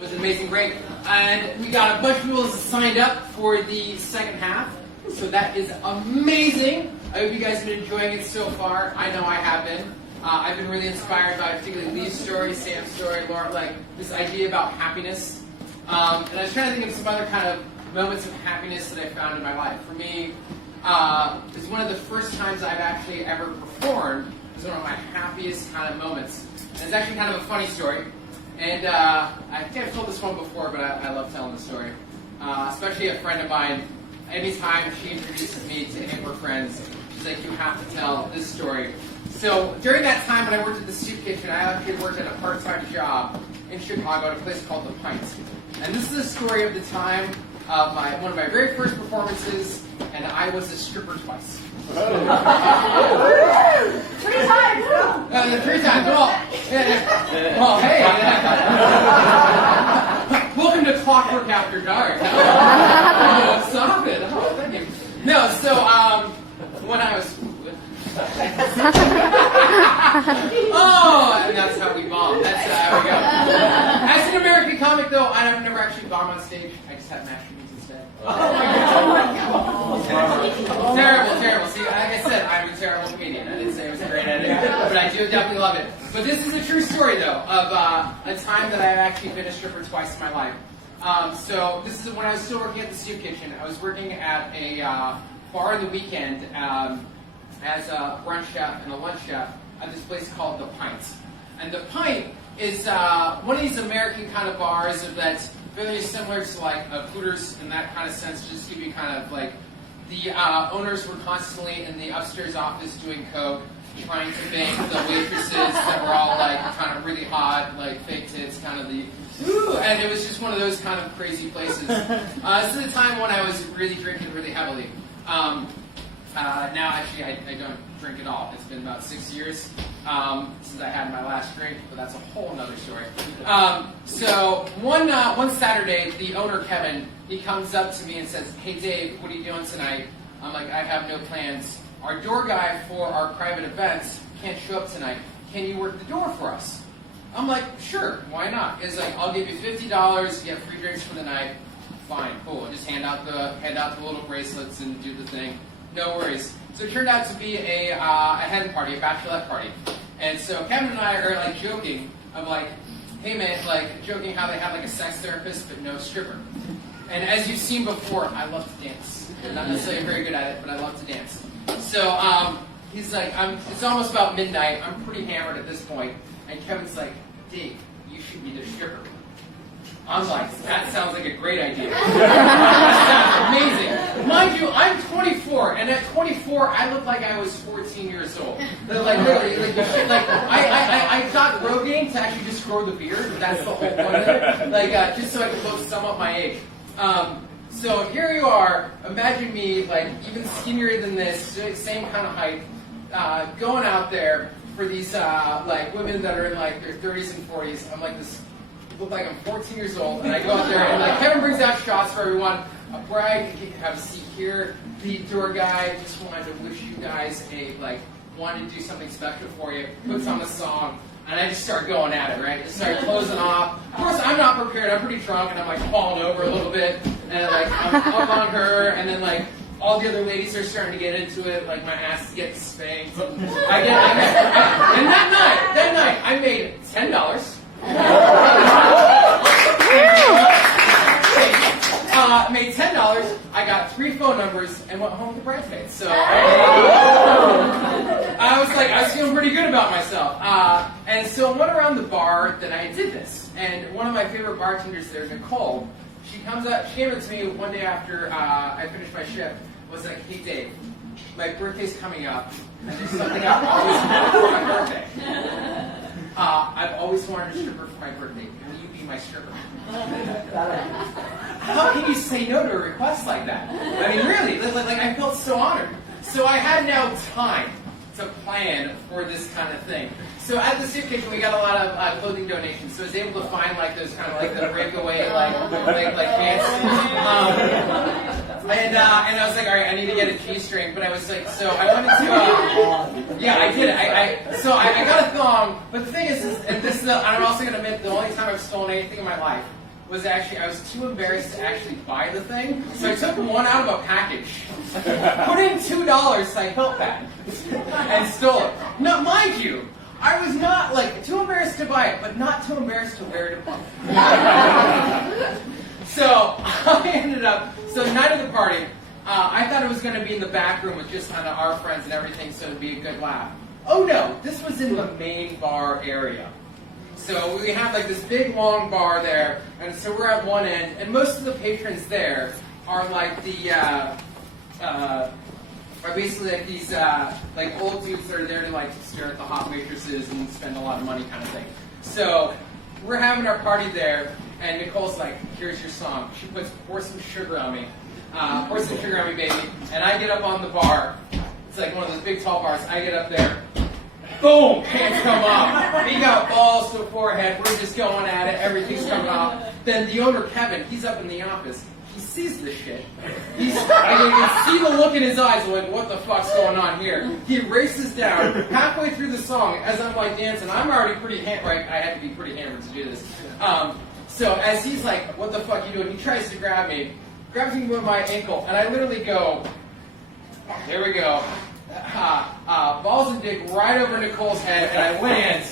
It was an amazing break, and we got a bunch of people signed up for the second half, so that is amazing. I hope you guys have been enjoying it so far. I know I have been. I've been really inspired by particularly Lee's story, Sam's story, Laura, like this idea about happiness. And I was trying to think of some other kind of moments of happiness that I found in my life. For me, it's one of the first times I've actually ever performed. It was one of my happiest kind of moments. And it's actually kind of a funny story. And I think I've told this one before, but I love telling the story. Especially a friend of mine, anytime she introduces me to any of her friends, she's like, you have to tell this story. So during that time when I worked at the soup kitchen, I actually worked at a part-time job in Chicago at a place called The Pints. And this is a story of the time of one of my very first performances, and I was a stripper twice. 3 times, no. 3 times. Well, hey. Welcome to Clockwork After Dark. Oh, stop it. Oh, thank you. No, so when I was. Oh, and that's how we bomb. That's how we go. As an American comic, though, I've never actually bombed on stage. I just had mashed beans instead. Oh my God. Terrible. See, like I said, I'm a terrible comedian. I didn't say I was great at it, but I do definitely love it. But this is a true story, though, of a time that I've actually been a stripper twice in my life. So this is when I was still working at the soup kitchen. I was working at a bar on the weekend as a brunch chef and a lunch chef at this place called The Pint. And The Pint is one of these American kind of bars that's very similar to like Hooters in that kind of sense, just to be kind of like the owners were constantly in the upstairs office doing coke, trying to bang the waitresses that were all like kind of really hot, like fake tits, kind of the ooh, and it was just one of those kind of crazy places. This is a time when I was really drinking really heavily. Now, actually, I don't drink at all. It's been about 6 years since I had my last drink, but that's a whole other story. So one Saturday, the owner, Kevin, he comes up to me and says, "Hey, Dave, what are you doing tonight?" I'm like, "I have no plans. Our door guy for our private events can't show up tonight. Can you work the door for us?" I'm like, "Sure, why not?" He's like, "I'll give you $50, you get free drinks for the night." Fine, cool. I just hand out the little bracelets and do the thing. No worries. So it turned out to be a hen party, a bachelorette party. And so Kevin and I are like joking of like, hey man, like joking how they have like a sex therapist but no stripper. And as you've seen before, I love to dance. I'm not necessarily very good at it, but I love to dance. So he's like, it's almost about midnight. I'm pretty hammered at this point. And Kevin's like, Dave, you should be the stripper. I'm like, that sounds like a great idea. That sounds amazing. Mind you, I'm 24, and at 24, I look like I was 14 years old. Like literally, like I got Rogaine to actually just grow the beard. That's the whole point of it. Like just so I could both sum up my age. So here you are. Imagine me, like even skinnier than this, same kind of height, going out there for these like women that are in like their 30s and 40s. I'm like this. Look like I'm 14 years old, and I go out there, and like Kevin brings out shots for everyone. Brad, you can have a seat here. The door guy just wanted to wish you guys wanted to do something special for you. Puts on a song, and I just start going at it, right? Just start closing off. Of course, I'm not prepared. I'm pretty drunk, and I'm like falling over a little bit, and like I'm up on her, and then like all the other ladies are starting to get into it. Like my ass is getting spanked. And that night, I made $10. Made $10. I got 3 phone numbers and went home to bridesmaids. So I was feeling pretty good about myself. And so I went around the bar that I did this. And one of my favorite bartenders there, Nicole, she came up to me one day after I finished my shift. Was like, "Hey Dave, my birthday's coming up, and there's something I've always wanted for my birthday. I've always wanted a stripper for my birthday. Will you be my stripper?" How can you say no to a request like that? I mean, really, like I felt so honored. So I had now time to plan for this kind of thing. So at the soup kitchen, we got a lot of clothing donations. So I was able to find like those kind of like the breakaway like pants. And I was like, all right, I need to get a G-string. But I was like, so I wanted to, yeah, I did it. So I got a thong. But the thing is and this is, I'm also going to admit, the only time I've stolen anything in my life. was actually, I was too embarrassed to actually buy the thing, so I took one out of a package, put in $2 so I felt bad, and stole it. Now, mind you, I was not like too embarrassed to buy it, but not too embarrassed to wear it to punk. So I ended up, so the night of the party, I thought it was going to be in the back room with just kind of our friends and everything, so it'd be a good laugh. Oh no, this was in the main bar area. So we have like this big long bar there, and so we're at one end, and most of the patrons there are like the, are basically like these like old dudes that are there to like stare at the hot waitresses and spend a lot of money kind of thing. So we're having our party there, and Nicole's like, here's your song. She puts Pour Some Sugar on Me. Pour Some Sugar on Me, baby. And I get up on the bar. It's like one of those big tall bars. I get up there. Boom! Pants come off. He got balls to the forehead. We're just going at it. Everything's coming off. Then the owner, Kevin, he's up in the office. He sees this shit. You can see the look in his eyes like, what the fuck's going on here? He races down halfway through the song as I'm like dancing. I'm already pretty hammered. I had to be pretty hammered to do this. So as he's like, what the fuck you doing? He tries to grab me, grabs me with my ankle, and I literally go, there we go. Balls and dick right over Nicole's head, and I land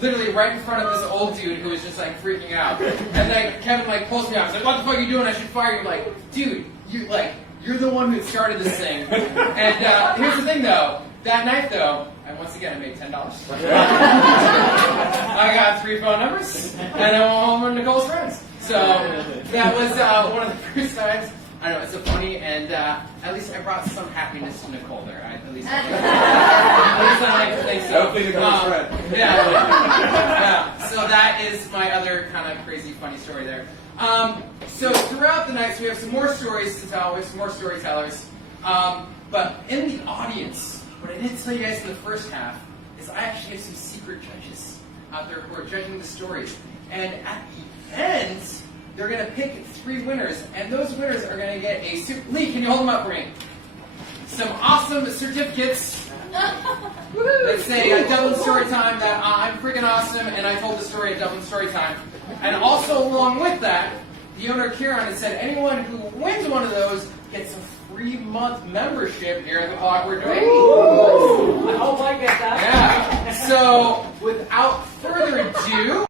literally right in front of this old dude who was just like freaking out. And then Kevin like pulls me out. He's like, "What the fuck are you doing? I should fire you." I'm like, dude, you're the one who started this thing. And here's the thing though. That night though, I once again made $10. I got 3 phone numbers, and I went home with Nicole's friends. So that was one of the first times. I know, it's so funny, and at least I brought some happiness to Nicole there. At least I like to think so. Yeah. So that is my other kind of crazy, funny story there. So throughout the night, so we have some more stories to tell. We have some more storytellers. But in the audience, what I didn't tell you guys in the first half is I actually have some secret judges out there who are judging the stories. And at the end, they're going to pick 3 winners, and those winners are going to get a Lee, can you hold them up for me? Some awesome certificates that say Dublin Story Time, that I'm freaking awesome, and I told the story at Dublin Story Time. And also along with that, the owner Kieran has said anyone who wins one of those gets a 3-month membership here at the Clockwork Domain. I hope I get that. Yeah. So without further ado.